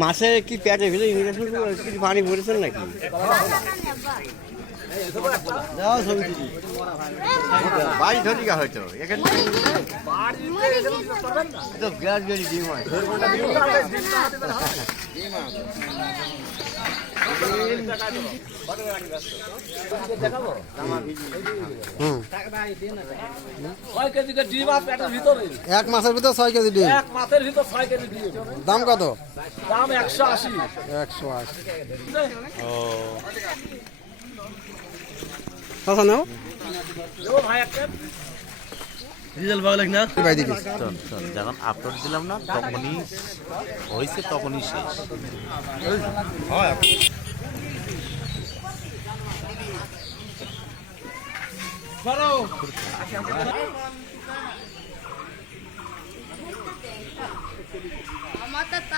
মাছে কি পেটে ফেলে ইঞ্জেকশন কিছু পানি ভরেছেন নাকি? বাড়ি ধরিকা হয়তো এখানে গ্যাস গেলি ডিম হয়। এক মাসের ভিতর 6 কেজি ডিম। এক মাসের ভিতর 6 কেজি ডিম। দাম কত? দাম 180। 180। ও কথা নাও ভাই একটা রিজাল্ট ভালো লাগে না ভাই দিবি। যখন আপলোড দিলাম না তখনই হয়েছে, তখনই শেষ।